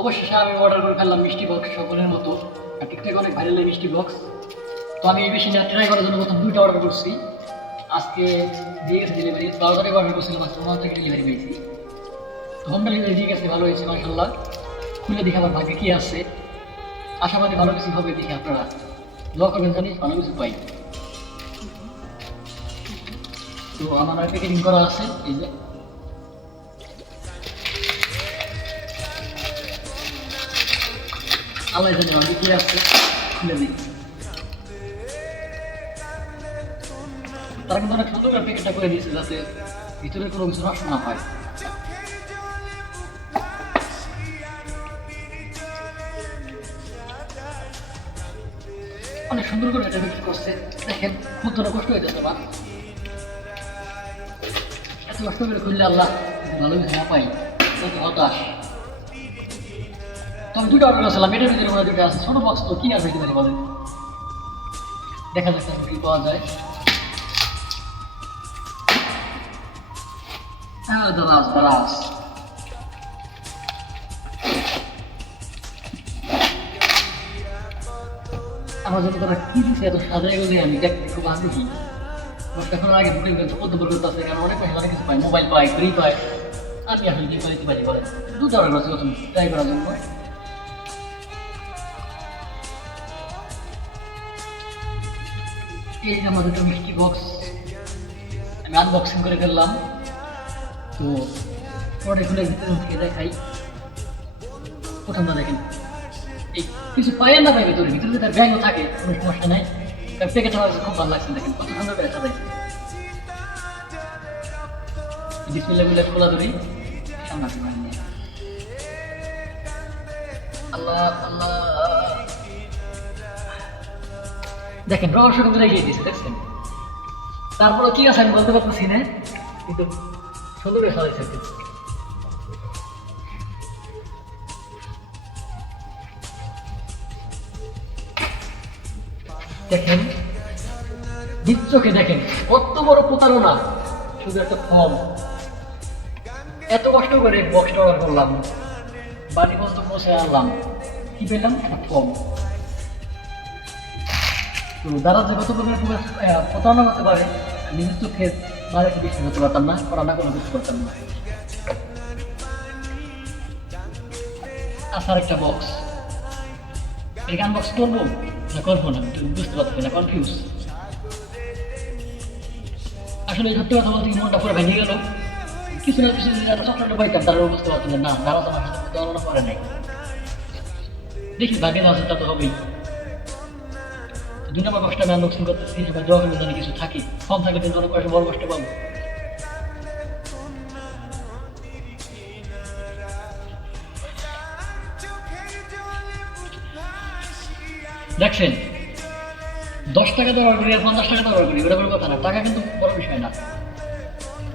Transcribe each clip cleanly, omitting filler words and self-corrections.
অবশেষে আমি অর্ডার করে ফেললাম মিষ্টি বক্স সকলের মতো। টিকটক অনেক ভাইরাল এই মিষ্টি বক্স। তো আমি এই বেশি না ট্রাই করার জন্য প্রথম 2টা অর্ডার করছি। আজকে দিয়ে গেছে ডেলিভারি, 12 তারিখ অর্ডার করছিলাম, মাত্র 9 তারিখে ডেলিভারি পেয়েছি। তো হোম ডেলিভারি দিয়ে গেছে, ভালো হয়েছে মাশাআল্লাহ। খুলে দেখে আমার ভাগ্যে কি আছে, আশাবাদী ভালো কিছু হবে। দেখে আপনারা দোয়া করবেন জানি ভালো কিছু পাই। তো আমার প্যাকেজিং করা আছে, এই যে আল্লাহ জানে আমি কি আছে, খুলে দিই। তারা কিন্তু অনেক সুন্দর করে প্যাকেটটা করে দিয়েছে যাতে ভিতরে কোনো কিছু নষ্ট না হয়। অনেক সুন্দর করে এটা বিক্রি করছে, দেখেন খুব ধরে কষ্ট হয়ে যাচ্ছে। বা এত কষ্ট করে খুললে আল্লাহ ভালো কিছু না পাই, হতাশ। তো আমি 2টা অর্ডার করেছিলাম, এটার ভিতরে মনে 2টা আছে। ছোট বক্স তো কি আর হইতে পারে বলেন, দেখা যাচ্ছে কি পাওয়া যায়। হ্যাঁ দারাজ দারাজ, আমার জন্য তারা কি দিচ্ছে এত সাজাই গেলে, আমি দেখতে খুব আগ্রহী। এখন আগে ঢুকে গেছে কত বড় করতে, কারণ অনেক পয়সা অনেক কিছু পাই, মোবাইল পাই, ফ্রি পাই। আমি আসলে কি পাইতে পারি বলেন, 2টা অর্ডার করেছি প্রথম ট্রাই করার জন্য। এই যে আমার 2টা মিষ্টি বক্স আমি আনবক্সিং করে ফেললাম। তো পরে খুলে ভিতরে থেকে দেখাই। প্রথমটা দেখেন, এই কিছু পায় না পাই ভিতরে, ভিতরে যেটা ব্যাগও থাকে কোনো সমস্যা নাই। প্যাকেটটা আমার খুব ভালো লাগছে, দেখেন কত সুন্দর করে সাজাই। ডিসপ্লেগুলো খোলা ধরি সামনে। আল্লাহ আল্লাহ, দেখেন রহস্য কিন্তু লেগে দিয়েছে, দেখছেন। তারপরে কি আছে আমি বলতে পারতেছি না, কিন্তু সুন্দর করে সাজাইছে। দেখেন চোখে দেখেন কত বড় প্রতারণা, শুধু একটা ফর্ম। এত কষ্ট করে বক্সটা অর্ডার করলাম, বাড়ি পর্যন্ত পৌঁছে আনলাম, কি পেলাম একটা ফর্ম। তো যারা যে কত প্রতারণা করতে পারে, নিজের চোখে বাইরে বিশ্বাস করতে পারতাম না, না কোনো কিছু করতাম না। আসার একটা বক্স, এই আনবক্স করবো না করবো না বুঝতে পারছি না, কনফিউজ। আসলে সত্যি কথা বলতে মনটা পুরো ভেঙে গেল। কিছু না কিছু চকলেটটা পাইতাম, তারা বুঝতে পারছেন না, তারা তো আমার সাথে প্রতারণা করে নাই। দেখি ভাগ্যে আছে তা তো হবেই। 2 নম্বর কষ্ট আমি আনবক্সিং করতেছি, এবার দোয়া করবেন জানি কিছু থাকে, কম থাকে কিন্তু অনেক কষ্ট, বড় কষ্ট পাবো। দেখছেন 10 টাকা দেওয়ার করি আর 50 টাকা দেওয়ার করি, ওটা বড় কথা না, টাকা কিন্তু বড় বিষয় না।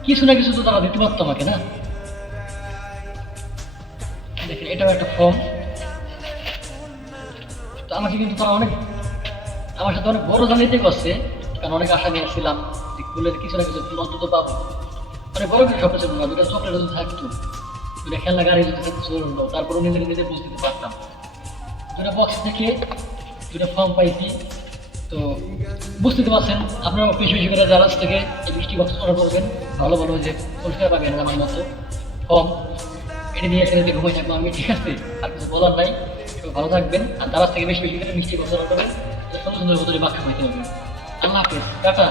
কিছু না কিছু তো তারা দিতে পারতো আমাকে না। দেখেন এটাও একটা ফর্ম। তো আমাকে কিন্তু তারা আমার সাথে অনেক বড় জানিতে করছে, কারণ অনেক আশা নিয়েছিলাম স্কুলের কিছু না কিছু অন্তত পাবো। মানে বড় কিছু স্বপ্ন ছিল না, 2টা চকলেট যদি থাকতো, 2টা খেলনা গাড়ি যদি থাকতো চললো, তারপরে নিজে বুঝতে পারতাম। 2টা বক্স থেকে 2টা ফর্ম পাইছি। তো বুঝতে পারছেন আপনারা বেশি বেশি করে জারাজ থেকে এই মিষ্টি বক্স অর্ডার করবেন, ভালো ভালো যে পরিষ্কার পাবেন আমার মতো ফর্ম। এটা নিয়ে এসে ঘুমাই থাকবো আমি, ঠিক আছে, আর কিছু বলার নাই। ভালো থাকবেন, আর জারাজ থেকে বেশি বেশি করে মিষ্টি বক্স অর্ডার করবেন, সুন্দর সুন্দর বোতলে বাক্স পাইতে পারবেন। আল্লাহ হাফেজ, টাটা।